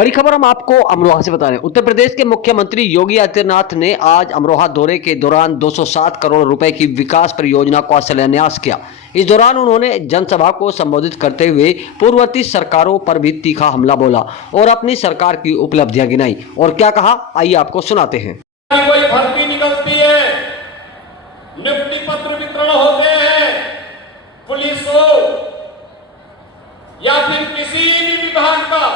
बड़ी खबर हम आपको अमरोहा से बता रहे हैं। उत्तर प्रदेश के मुख्यमंत्री योगी आदित्यनाथ ने आज अमरोहा दौरे के दौरान 207 करोड़ रुपए की विकास परियोजना का शिलान्यास किया। इस दौरान उन्होंने जनसभा को संबोधित करते हुए पूर्ववर्ती सरकारों पर भी तीखा हमला बोला और अपनी सरकार की उपलब्धियां गिनाई। और क्या कहा, आइए आपको सुनाते हैं। कोई भर्ती निकलती है, नियुक्ति पत्र वितरण होते हैं, पुलिस हो या फिर किसी भी विभाग का,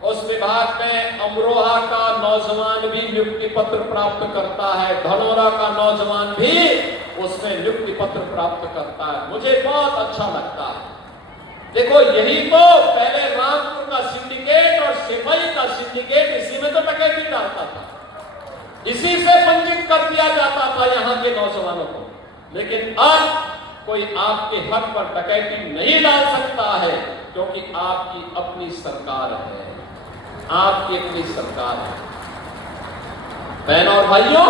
उस विभाग में अमरोहा का नौजवान भी नियुक्ति पत्र प्राप्त करता है, धनौरा का नौजवान भी उसमें नियुक्ति पत्र प्राप्त करता है। मुझे बहुत अच्छा लगता है। देखो, यही तो पहले रामपुर का सिंडिकेट और सिपाही का सिंडिकेट, इसी में तो डकैती डालता था, इसी से पंजीकृत कर दिया जाता था यहाँ के नौजवानों को। लेकिन अब कोई आपके हक पर डकैती नहीं डाल सकता है, क्योंकि आपकी अपनी सरकार है, आपकी अपनी सरकार है। बहनों और भाइयों,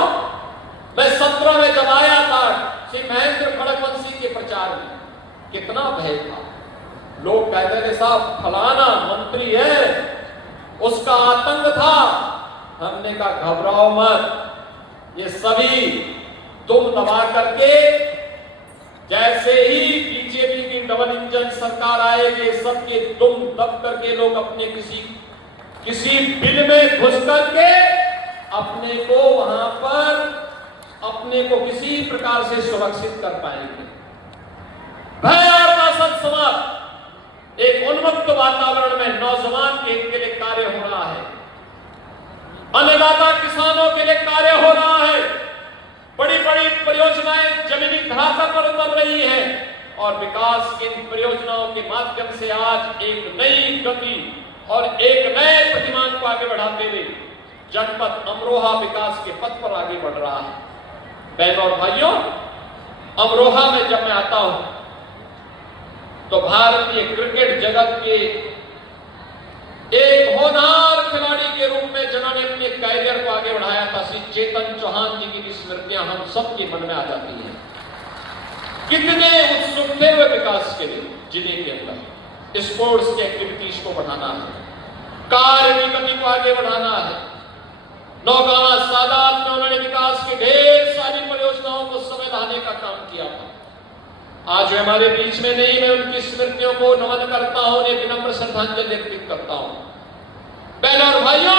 मैं 17 में जब आया था श्री महेंद्र खड़गवंशी के प्रचार में, कितना भय था। लोग कहते थे साहब फलाना मंत्री है, उसका आतंक था। हमने कहा घबराओ मत, ये सभी तुम दबा करके, जैसे ही बीजेपी की डबल इंजन सरकार आएगी, सबके तुम दब करके लोग अपने किसी बिल में घुस करके अपने को वहां पर अपने को किसी प्रकार से सुरक्षित कर पाएंगे। भय और दहशत समाप्त, एक उन्मुक्त वातावरण में नौजवान के लिए कार्य हो रहा है, अन्नदाता किसानों के लिए कार्य हो रहा है, बड़ी बड़ी परियोजनाएं जमीनी धरातल पर उतर रही है और विकास की इन परियोजनाओं के माध्यम से आज एक नई गति और एक नए प्रतिमान को आगे बढ़ाते हुए जनपद अमरोहा विकास के पथ पर आगे बढ़ रहा है। बहनों और भाइयों, अमरोहा में जब मैं आता हूं तो भारतीय क्रिकेट जगत के एक होनहार खिलाड़ी के रूप में जिन्होंने अपने कैरियर को आगे बढ़ाया था, श्री चेतन चौहान जी की स्मृतियां हम सबके मन में आ जाती हैं। कितने उत्सुक थे वे विकास के लिए, जिले के अंदर स्पोर्ट्स के एक्टिविटीज को बढ़ाना है, कार्य की गति को आगे बढ़ाना है। नौगावा सादात में उन्होंने विकास की ढेर सारी परियोजनाओं को समय लाने का काम किया था। आज वे हमारे बीच में नहीं, मैं उनकी स्मृतियों को नमन करता हूं, उन्हें विनम्र श्रद्धांजलि अर्पित करता हूं। बहनों और भाइयों,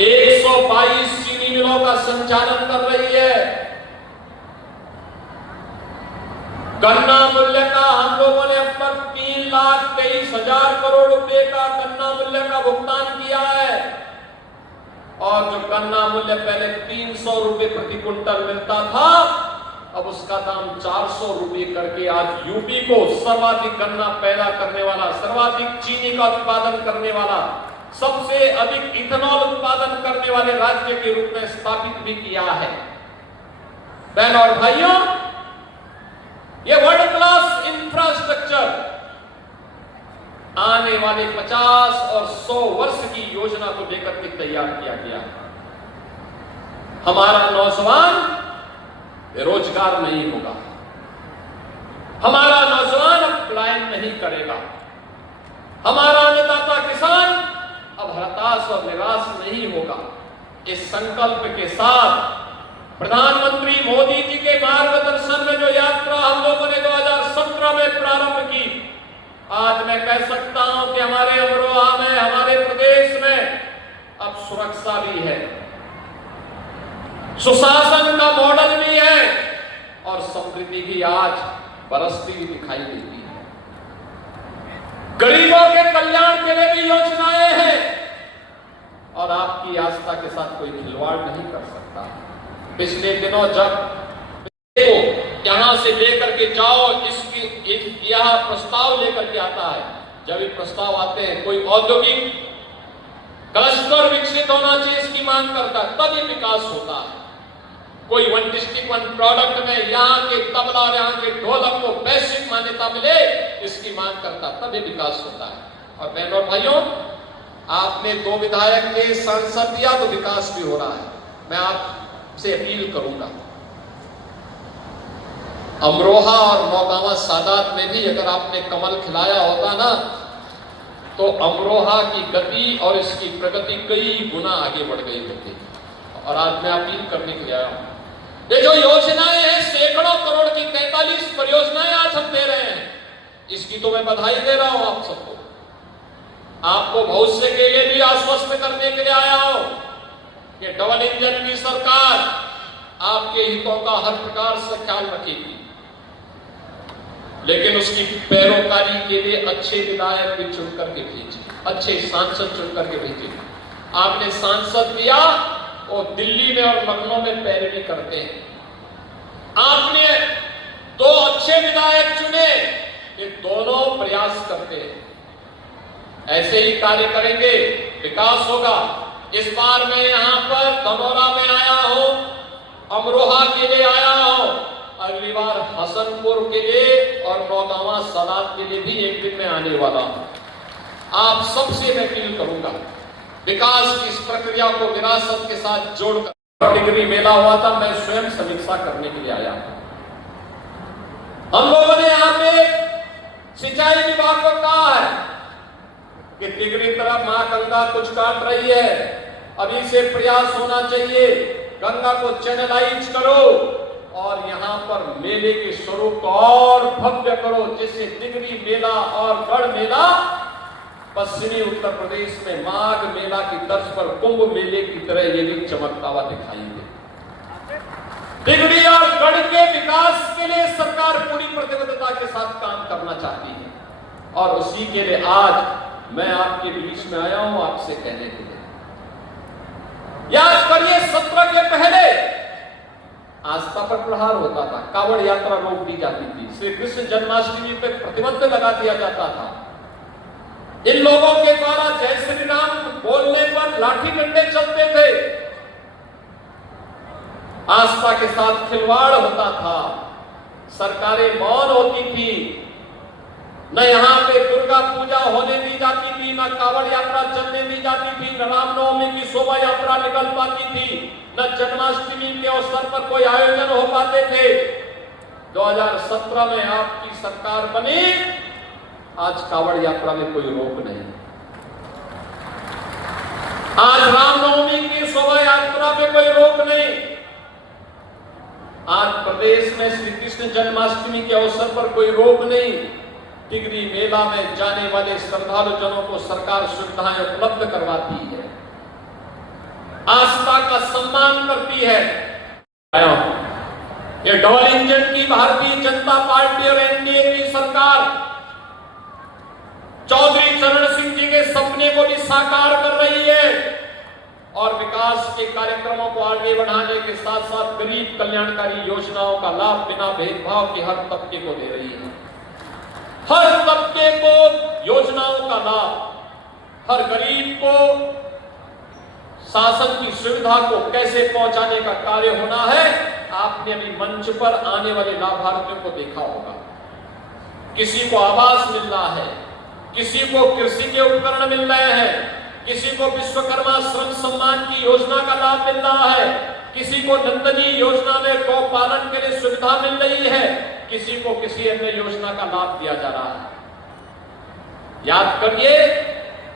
122 चीनी मिलों का संचालन कर रही है। गन्ना मूल्य का हम लोगों ने अब तक 3,23,000 करोड़ रुपए का गन्ना मूल्य का भुगतान किया है, और जो गन्ना मूल्य पहले 300 रुपए प्रति क्विंटल मिलता था, अब उसका दाम 400 रुपए करके आज यूपी को सर्वाधिक गन्ना पैदा करने वाला, सर्वाधिक चीनी का उत्पादन करने वाला, सबसे अधिक इथेनॉल उत्पादन करने वाले राज्य के रूप में स्थापित भी किया है। बहनों और भाइयों, ये वर्ल्ड क्लास इंफ्रास्ट्रक्चर आने वाले 50 और 100 वर्ष की योजना को लेकर के तैयार किया गया। हमारा नौजवान बेरोजगार नहीं होगा, हमारा नौजवान अब पलायन नहीं करेगा, हमारा अन्नदाता किसान अब हताश और निराश नहीं होगा। इस संकल्प के साथ प्रधानमंत्री मोदी जी के मार्गदर्शन में जो यात्रा हम लोगों ने 2017 में प्रारंभ की, आज मैं कह सकता हूं कि हमारे अमरोहा में, हमारे प्रदेश में अब सुरक्षा भी है, सुशासन का मॉडल भी है और समृद्धि भी आज बरसती हुई दिखाई देती है। गरीबों के कल्याण के लिए भी योजनाएं हैं और आपकी आस्था के साथ कोई खिलवाड़ नहीं कर सकता। पिछले दिनों जब यहां से लेकर के जाओ, इसकी यह प्रस्ताव लेकर के आता है, जब ये प्रस्ताव आते हैं, कोई औद्योगिक क्लस्टर विकसित होना चाहिए इसकी मांग करता है, तब ये विकास होता है। कोई वन डिस्ट्रिक्ट वन प्रोडक्ट में यहाँ के तबला और यहाँ के ढोलक को वैश्विक मान्यता मिले, इसकी मांग करता, तब ये विकास होता है। और बहनों और भाइयों, आपने 2 विधायक के सांसद दिया तो विकास भी हो रहा है। मैं आपसे अपील करूंगा, अमरोहा और नौगावा सादात में भी अगर आपने कमल खिलाया होता ना, तो अमरोहा की गति और इसकी प्रगति कई गुना आगे बढ़ गई होती। और आज मैं अपील करने के लिए आया हूं, ये जो योजनाएं हैं, सैकड़ों करोड़ की 43 परियोजनाएं आज हम दे रहे हैं, इसकी तो मैं बधाई दे रहा हूं आप सबको। आपको भविष्य के लिए भी आश्वस्त करने के लिए आया हूं कि डबल इंजन की सरकार आपके हितों का हर प्रकार से ख्याल रखेगी, लेकिन उसकी पैरोकारी के लिए अच्छे विधायक भी चुन करके भेजिए, अच्छे सांसद चुन करके भेजिए। आपने सांसद दिया, वो दिल्ली में और लखनऊ में पैरवी करते हैं। आपने 2 अच्छे विधायक चुने, ये दोनों प्रयास करते हैं। ऐसे ही कार्य करेंगे, विकास होगा। इस बार मैं यहां पर धनौरा में आया हूं, अमरोहा के लिए आया हूं, अगली बार हसनपुर के लिए और नौगावा सलाद के लिए भी एक दिन में आने वाला हूं। आप सबसे मैं अपील करूंगा, विकास की इस प्रक्रिया को विरासत के साथ जोड़कर। डिग्री मेला हुआ था, मैं स्वयं समीक्षा करने के लिए आया। हम लोगों ने यहाँ पे सिंचाई विभाग को कहा है कि डिग्री तरफ मां गंगा कुछ काट रही है, अभी से प्रयास होना चाहिए, गंगा को चैनलाइज करो और यहाँ पर मेले के स्वरूप को और भव्य करो, जिससे डिग्री मेला और गढ़ मेला पश्चिमी उत्तर प्रदेश में माघ मेला की तर्ज पर कुंभ मेले की तरह ये भी चमकता हुआ दिखाई दे। डिग्री और गढ़ के विकास के लिए सरकार पूरी प्रतिबद्धता के साथ काम करना चाहती है, और उसी के लिए आज मैं आपके बीच में आया हूं आपसे कहने के लिए। याद करिए, सत्र के पहले आस्था पर प्रहार होता था, कावड़ यात्रा रोक दी जाती थी, श्री कृष्ण जन्माष्टमी पे प्रतिबंध लगा दिया जाता था। इन लोगों के द्वारा जय श्री राम बोलने पर लाठी डंडे चलते थे, आस्था के साथ खिलवाड़ होता था, सरकारें मौन होती थी, न यहाँ पे दुर्गा पूजा होने दी जाती थी, न कावड़ यात्रा चलने दी जाती थी, न रामनवमी की शोभा यात्रा निकल पाती थी, न जन्माष्टमी के अवसर पर कोई आयोजन हो पाते थे। 2017 में आपकी सरकार बनी, आज कावड़ यात्रा में कोई रोक नहीं, आज रामनवमी की शोभा यात्रा में कोई रोक नहीं, आज प्रदेश में श्री कृष्ण जन्माष्टमी के अवसर पर कोई रोक नहीं। डिग्री मेला में जाने वाले श्रद्धालु जनों को सरकार सुविधाएं उपलब्ध करवाती है, आस्था का सम्मान करती है। ये डबल इंजन की भारतीय जनता पार्टी और एनडीए की सरकार चौधरी चरण सिंह जी के सपने को भी साकार कर रही है और विकास के कार्यक्रमों को आगे बढ़ाने के साथ साथ गरीब कल्याणकारी योजनाओं का लाभ बिना भेदभाव के हर तबके को दे रही है। हर तबके को योजनाओं का लाभ, हर गरीब को शासन की सुविधा को कैसे पहुंचाने का कार्य होना है। आपने अभी मंच पर आने वाले लाभार्थियों को देखा होगा, किसी को आवास मिल रहा है, किसी को कृषि के उपकरण मिल रहे हैं, किसी को विश्वकर्मा श्रम सम्मान की योजना का लाभ मिल रहा है, किसी को नंदनी योजना में गौ पालन के लिए सुविधा मिल रही है, किसी को किसी अन्य योजना का लाभ दिया जा रहा है। याद करिए,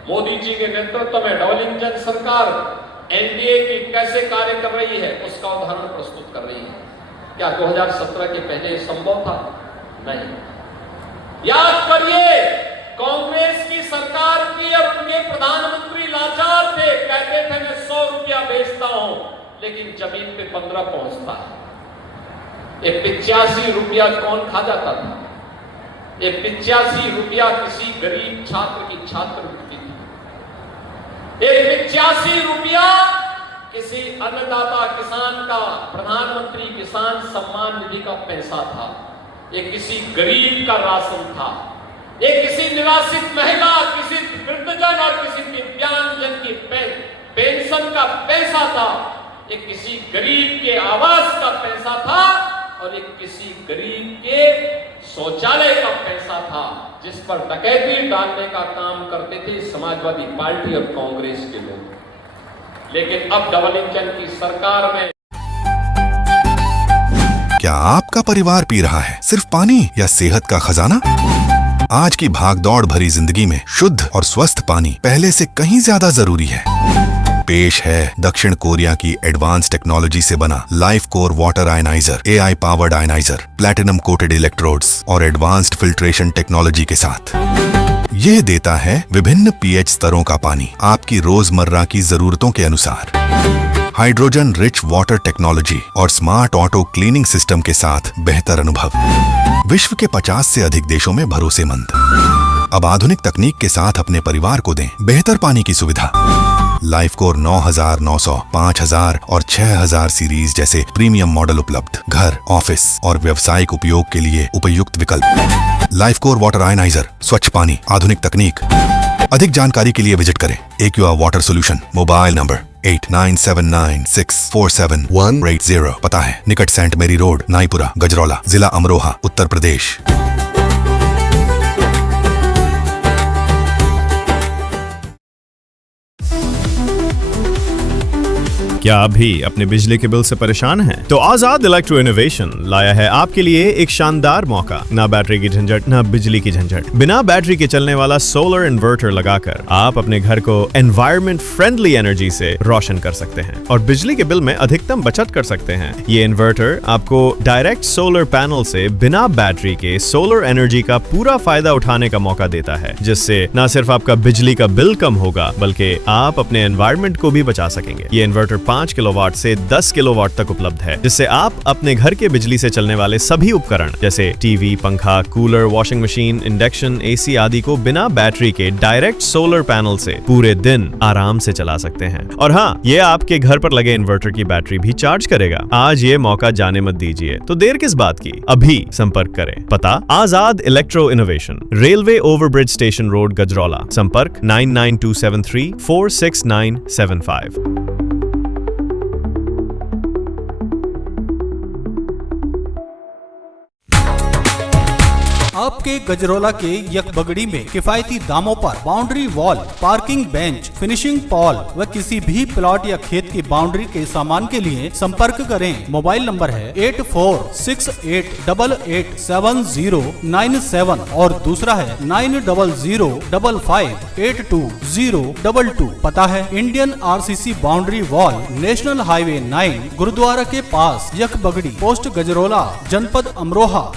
मोदी जी के नेतृत्व में डबल इंजन सरकार एनडीए की कैसे कार्य कर रही है, उसका उदाहरण प्रस्तुत कर रही है। क्या 2017 के पहले संभव था? नहीं। याद करिए, कांग्रेस की सरकार की और उनके प्रधानमंत्री लाचार थे, कहते थे मैं 100 रुपया बेचता हूं, लेकिन जमीन पे 15 पहुंचता है। ये 85 रुपया कौन खा जाता था? ये 85 रुपया किसी गरीब छात्र की छात्रवृत्ति थी। ये 85 रुपया किसी अन्नदाता किसान का प्रधानमंत्री किसान सम्मान निधि का पैसा था। ये किसी गरीब का राशन था। ये किसी निराश्रित महिला, किसी वृद्धजन और किसी दिव्यांगजन की पेंशन का पैसा था। ये किसी गरीब के आवास का पैसा था और एक किसी गरीब के शौचालय का पैसा था, जिस पर डकैती डालने का काम करते थे समाजवादी पार्टी और कांग्रेस के लोग। लेकिन अब डबल इंजन की सरकार में क्या आपका परिवार पी रहा है सिर्फ पानी या सेहत का खजाना? आज की भागदौड़ भरी जिंदगी में शुद्ध और स्वस्थ पानी पहले से कहीं ज्यादा जरूरी है। पेश है दक्षिण कोरिया की एडवांस टेक्नोलॉजी से बना life core water ioniser, AI powered ioniser, platinum coated electrodes और एडवांस्ड फिल्ट्रेशन टेक्नोलॉजी के साथ। यह देता है विभिन्न pH स्तरों का पानी आपकी रोजमर्रा की जरूरतों के अनुसार। हाइड्रोजन रिच वाटर टेक्नोलॉजी और स्मार्ट ऑटो क्लीनिंग सिस्टम के साथ बेहतर अनुभव। विश्व के 50 से अधिक देशों में भरोसेमंद। अब आधुनिक तकनीक के साथ अपने परिवार को दें बेहतर पानी की सुविधा। लाइफ कोर 9900, 5000 और 6000 सीरीज जैसे प्रीमियम मॉडल उपलब्ध। घर, ऑफिस और व्यावसायिक उपयोग के लिए उपयुक्त विकल्प। लाइफ कोर वाटर आयनाइजर, स्वच्छ पानी, आधुनिक तकनीक। अधिक जानकारी के लिए विजिट करें aqua water solution. Mobile number 8979647180। पता है निकट सेंट मेरी रोड, नाईपुरा, गजरौला, जिला अमरोहा, उत्तर प्रदेश। क्या आप भी अपने बिजली के बिल से परेशान हैं? तो आजाद इलेक्ट्रो इनोवेशन लाया है आपके लिए एक शानदार मौका। ना बैटरी की झंझट, ना बिजली की झंझट। बिना बैटरी के चलने वाला सोलर इन्वर्टर लगाकर आप अपने घर को एनवायरमेंट फ्रेंडली एनर्जी से रोशन कर सकते हैं और बिजली के बिल में अधिकतम बचत कर सकते हैं। ये इन्वर्टर आपको डायरेक्ट सोलर पैनल से बिना बैटरी के सोलर एनर्जी का पूरा फायदा उठाने का मौका देता है, जिससे न सिर्फ आपका बिजली का बिल कम होगा बल्कि आप अपने एनवायरमेंट को भी बचा सकेंगे। ये इन्वर्टर 5 किलोवाट से 10 किलोवाट तक उपलब्ध है, जिससे आप अपने घर के बिजली से चलने वाले सभी उपकरण जैसे टीवी, पंखा, cooler, washing machine, induction, AC आदि को बिना बैटरी के डायरेक्ट सोलर पैनल से पूरे दिन आराम से चला सकते हैं। और हाँ, ये आपके घर पर लगे इन्वर्टर की बैटरी भी चार्ज करेगा। आज ये मौका जाने मत दीजिए, तो देर किस बात की, अभी संपर्क करें। पता Azad electro innovation, railway overbridge station road, Gajraula. संपर्क 9927346975। आपके गजरौला के यकबगड़ी में किफायती दामों पर boundary wall, parking bench, finishing Paul व किसी भी प्लॉट या खेत की बाउंड्री के सामान के लिए संपर्क करें। मोबाइल नंबर है 8468887097 और दूसरा है 9005582022। पता है Indian RCC boundary wall, national highway 9, gurdwara के पास, यकबगड़ी, पोस्ट गजरौला, जनपद अमरोहा।